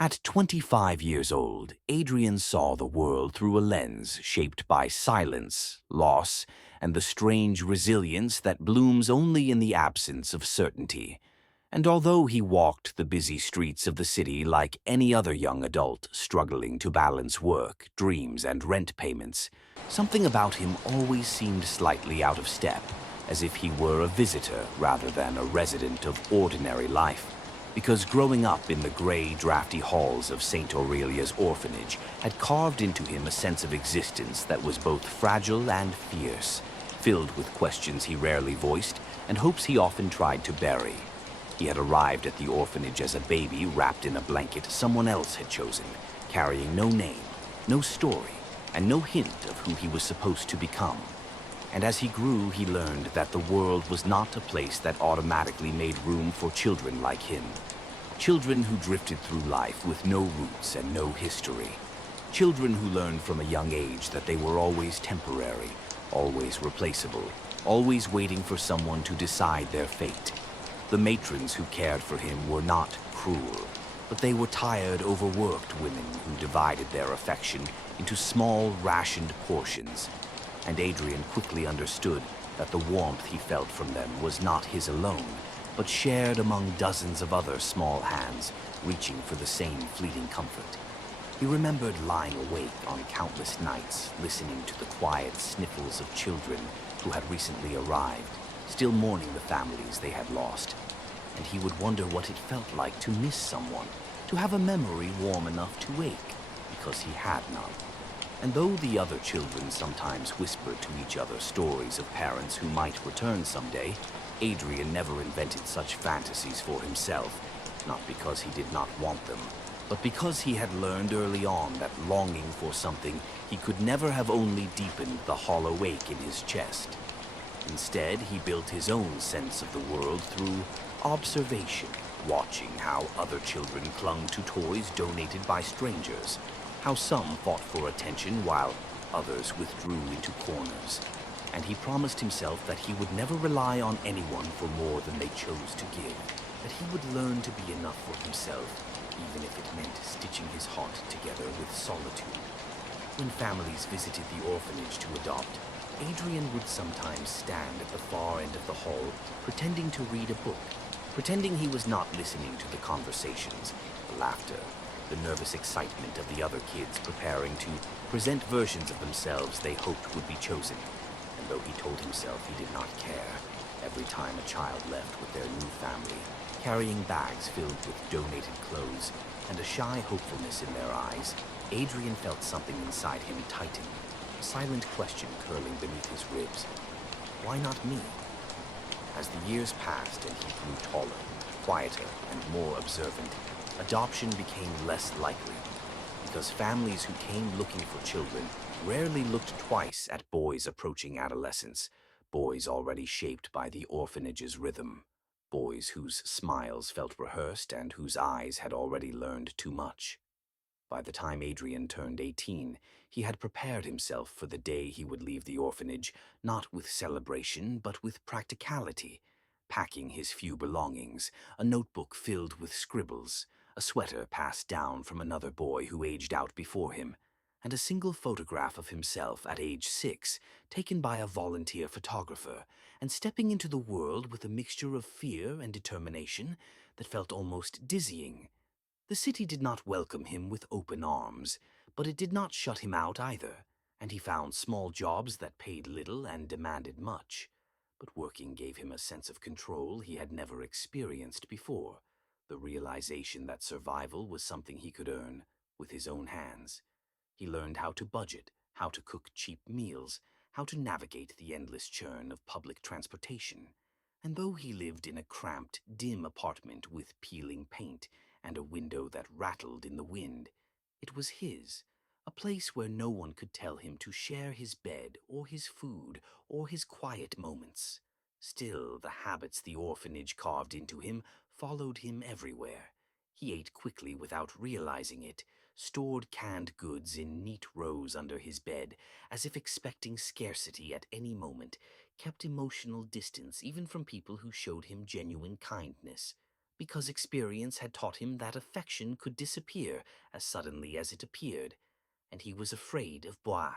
At 25 years old, Adrian saw the world through a lens shaped by silence, loss, and the strange resilience that blooms only in the absence of certainty. And although he walked the busy streets of the city like any other young adult struggling to balance work, dreams, and rent payments, something about him always seemed slightly out of step, as if he were a visitor rather than a resident of ordinary life. Because growing up in the gray, drafty halls of St. Aurelia's orphanage had carved into him a sense of existence that was both fragile and fierce, filled with questions he rarely voiced and hopes he often tried to bury. He had arrived at the orphanage as a baby wrapped in a blanket someone else had chosen, carrying no name, no story, and no hint of who he was supposed to become. And as he grew, he learned that the world was not a place that automatically made room for children like him. Children who drifted through life with no roots and no history. Children who learned from a young age that they were always temporary, always replaceable, always waiting for someone to decide their fate. The matrons who cared for him were not cruel, but they were tired, overworked women who divided their affection into small, rationed portions. And Adrian quickly understood that the warmth he felt from them was not his alone, but shared among dozens of other small hands reaching for the same fleeting comfort. He remembered lying awake on countless nights, listening to the quiet sniffles of children who had recently arrived, still mourning the families they had lost. And he would wonder what it felt like to miss someone, to have a memory warm enough to wake, because he had none. And though the other children sometimes whispered to each other stories of parents who might return someday, Adrian never invented such fantasies for himself, not because he did not want them, but because he had learned early on that longing for something he could never have only deepened the hollow ache in his chest. Instead, he built his own sense of the world through observation, watching how other children clung to toys donated by strangers, how some fought for attention while others withdrew into corners. And he promised himself that he would never rely on anyone for more than they chose to give, that he would learn to be enough for himself, even if it meant stitching his heart together with solitude. When families visited the orphanage to adopt, Adrian would sometimes stand at the far end of the hall, pretending to read a book, pretending he was not listening to the conversations, the laughter, the nervous excitement of the other kids preparing to present versions of themselves they hoped would be chosen. And though he told himself he did not care, every time a child left with their new family, carrying bags filled with donated clothes and a shy hopefulness in their eyes, Adrian felt something inside him tighten, a silent question curling beneath his ribs. Why not me? As the years passed and he grew taller, quieter, and more observant, adoption became less likely, because families who came looking for children rarely looked twice at boys approaching adolescence, boys already shaped by the orphanage's rhythm, boys whose smiles felt rehearsed and whose eyes had already learned too much. By the time Adrian turned 18, he had prepared himself for the day he would leave the orphanage, not with celebration, but with practicality, packing his few belongings, a notebook filled with scribbles, a sweater passed down from another boy who aged out before him, and a single photograph of himself at age 6, taken by a volunteer photographer, and stepping into the world with a mixture of fear and determination that felt almost dizzying. The city did not welcome him with open arms, but it did not shut him out either, and he found small jobs that paid little and demanded much. But working gave him a sense of control he had never experienced before, the realization that survival was something he could earn with his own hands. He learned how to budget, how to cook cheap meals, how to navigate the endless churn of public transportation. And though he lived in a cramped, dim apartment with peeling paint and a window that rattled in the wind, it was his, a place where no one could tell him to share his bed or his food or his quiet moments. Still, the habits the orphanage carved into him followed him everywhere. He ate quickly without realizing it, stored canned goods in neat rows under his bed, as if expecting scarcity at any moment, kept emotional distance even from people who showed him genuine kindness. because experience had taught him that affection could disappear as suddenly as it appeared, and he was afraid of Boaz.